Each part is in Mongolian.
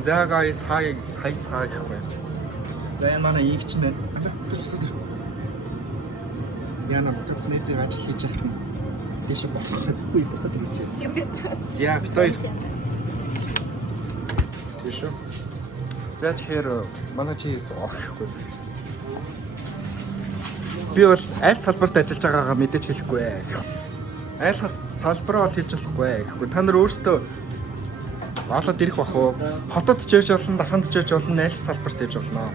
За guys хайцгаа гэхгүй. Бай манай ийгч мэн. Тусаад ирэх. Яна мотоцны зэг ажил хийж байгаа юм. Дэше босох. Үгүй босоод ирж. Юм гэж. За бит хоёр. Дэше. За тэгэхээр манай чи яахгүй. Би бол аль салбарт ажиллаж байгаагаа мэдээж хэлэхгүй ээ. Аль салбараа бол хийж болохгүй ээ. Гэхгүй та нар өөрсдөө болоод ирэх бах уу? Хотод ч явж болно, даханд ч явж болно, аль салбарт хийж болно.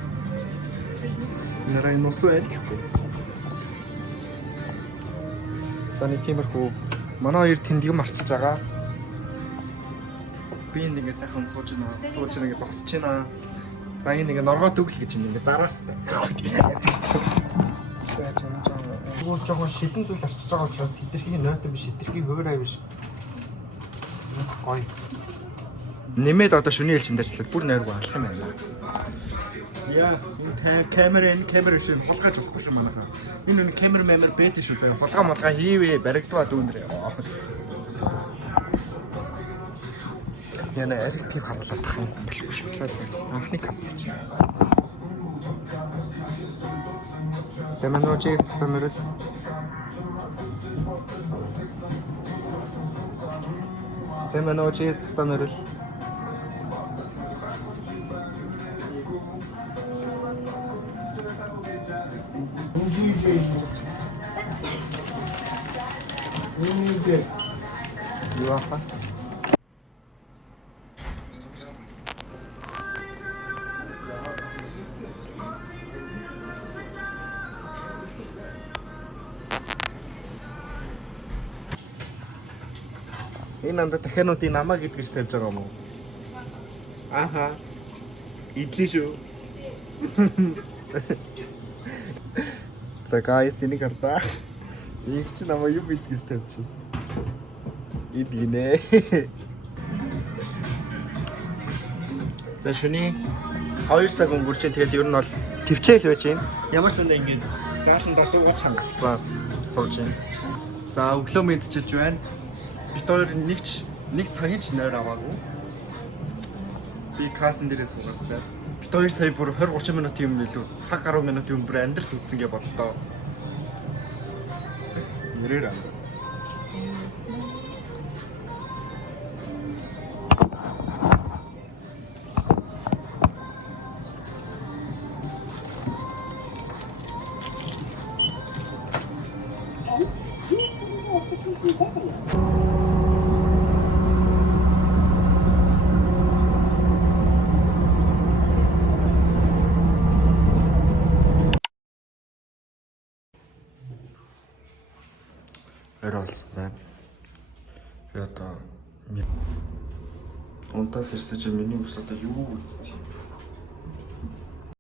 Нэрээ нус байл гэхгүй. За нэг тиймэрхүү манай хоёр тэнд юм арчиж байгаа. Би ингэ сайхан сууж ингээ зогсож байна. За энэ ингээ норгоод өгл гэж ингээ зараас та. За жоо жоохон шилэн зүйл арчиж байгаа учраас хитрхийн нойтон биш, хитрхийн хуурай биш. Гой. Нэмээд одоо шүний элчин дэрчлэг бүр нойргүй алах юм байна. Яа, энэ камер шиг холгож болохгүй шүү манайхаа. Энэ камер бэт шүү заа. Холгоо хийвээ баригдваа дүүнрээ. Яна ариг пив харлаад тах юм болохгүй шүү. За анхны кас бич. Семеночис татамэрэл. Семеночис татамэрэл. Юаха. Энэ анда дахиануудын намаа гэдгийж тавьж байгаа юм уу? Аха. Идлээ шүү. За guys, энийг хардаа. Их ч намаа юу гэдгийж тавьчих. Идгинэ. За шүний 2 цаг өнгөрч чинь тэгээд ер нь бол төвчээл байж байна. Ямар ч сонд ингэж зааландаа дуугаж хангалцсан сууж байна. За өглөө мэдчилж байна. Бид хоёр нэг цагийн ч нойр аваагүй. Би касн дээрээ суугастай. Бид хоёр сая бүр 20-30 минутын өмнө илүү цаг гаруй минутын өмнө амьдрал үтсэн гэж боддоо. Нэрээр аа. Эрос байна. Одоо унтаас ирсэж миний ус одоо юу үзсэн юм бэ?